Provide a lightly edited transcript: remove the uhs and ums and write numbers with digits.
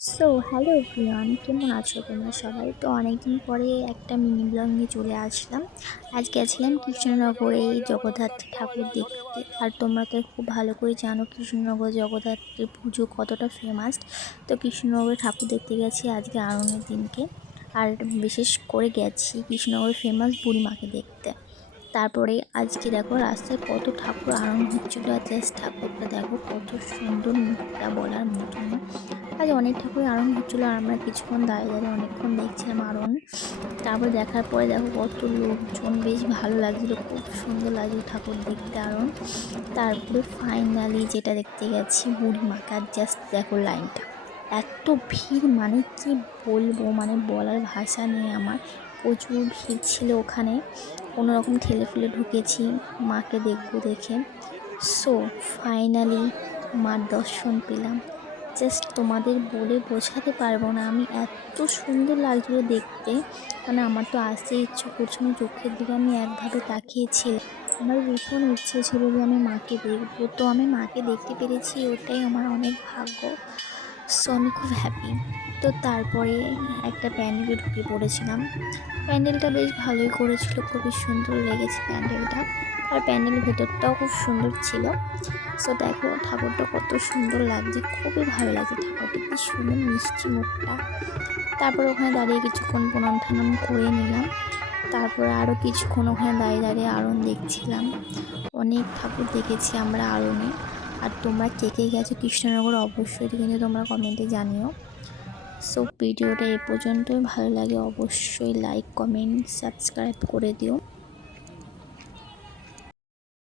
Hello everyone, কেমন আছো তোমরা সবাই? তো অনেকদিন পরে একটা মিনি ব্লগ নিয়ে চলে আসলাম। আজ গেছিলাম কৃষ্ণনগরে এই জগদ্ধাত্রী ঠাকুর দেখতে। আর তোমরা তো খুব ভালো করে জানো কৃষ্ণনগর জগদ্ধাত্রী পুজো কতটা ফেমাস। তো কৃষ্ণনগরে ঠাকুর দেখতে গেছি আজকে আরনের দিনকে। আর বিশেষ করে গেছি কৃষ্ণনগরের ফেমাস বুড়িমাকে দেখতে। তারপরে আজকে দেখো রাস্তায় কত ঠাকুর আরোহণ হচ্ছিল, আর জাস্ট ঠাকুরটা দেখো কত সুন্দর, মুখটা বলার মতো না। আজ অনেক ঠাকুর আরোহণ হচ্ছিলো আর আমরা কিছুক্ষণ দাঁড়িয়ে দাঁড়িয়ে অনেকক্ষণ দেখছিলাম আরোহণ। তারপর দেখার পরে দেখো কত লোকজন, বেশ ভালো লাগছিলো, খুব সুন্দর লাগছিলো ঠাকুর দেখতে আরোহণ। তারপরে ফাইনালি যেটা দেখতে গেছি বুড়িমাকে, আর জাস্ট দেখো লাইনটা এত ভিড়, মানে কি বলবো, মানে বলার ভাষা নেই আমার। প্রচুর ভিড় ছিল ওখানে, কোনো রকম ঠেলে ফেলে ঢুকেছি মাকে দেখবো দেখে। ফাইনালি মার দর্শন পেলাম। জাস্ট তোমাদের বলে বোঝাতে পারবো না, আমি এত সুন্দর লাগছিলো দেখতে, মানে আমার তো আসতে ইচ্ছে করছে না, চোখের দিকে আমি একভাবে তাকিয়েছিলাম। আমার ভীষণ ইচ্ছে ছিল যে আমি মাকে দেখবো, তো আমি মাকে দেখতে পেরেছি, ওটাই আমার অনেক ভাগ্য। আমি খুব হ্যাপি। তো তারপরে একটা প্যান্ডেলে ঢুকে পড়েছিলাম। প্যান্ডেলটা বেশ ভালোই করেছিল, খুবই সুন্দর লেগেছে প্যান্ডেলটা। আর প্যান্ডেলের ভেতরটাও খুব সুন্দর ছিল। দেখো ঠাকুরটা কত সুন্দর লাগছে, খুবই ভালো লাগছে ঠাকুরটা, কি সুন্দর মিষ্টি মুখটা। তারপর ওখানে দাঁড়িয়ে কিছুক্ষণ প্রণাম ঠানাম করে নিলাম। তারপরে আরও কিছুক্ষণ ওখানে দাঁড়িয়ে দাঁড়িয়ে আরন দেখছিলাম। অনেক ঠাকুর দেখেছি আমরা আরনে। আর তোমরা কে কে গেছো কৃষ্ণনগর অবশ্যই কিন্তু তোমরা কমেন্টে জানিও। ভিডিওটা এ পর্যন্তই, ভালো লাগে অবশ্যই লাইক কমেন্ট সাবস্ক্রাইব করে দিও।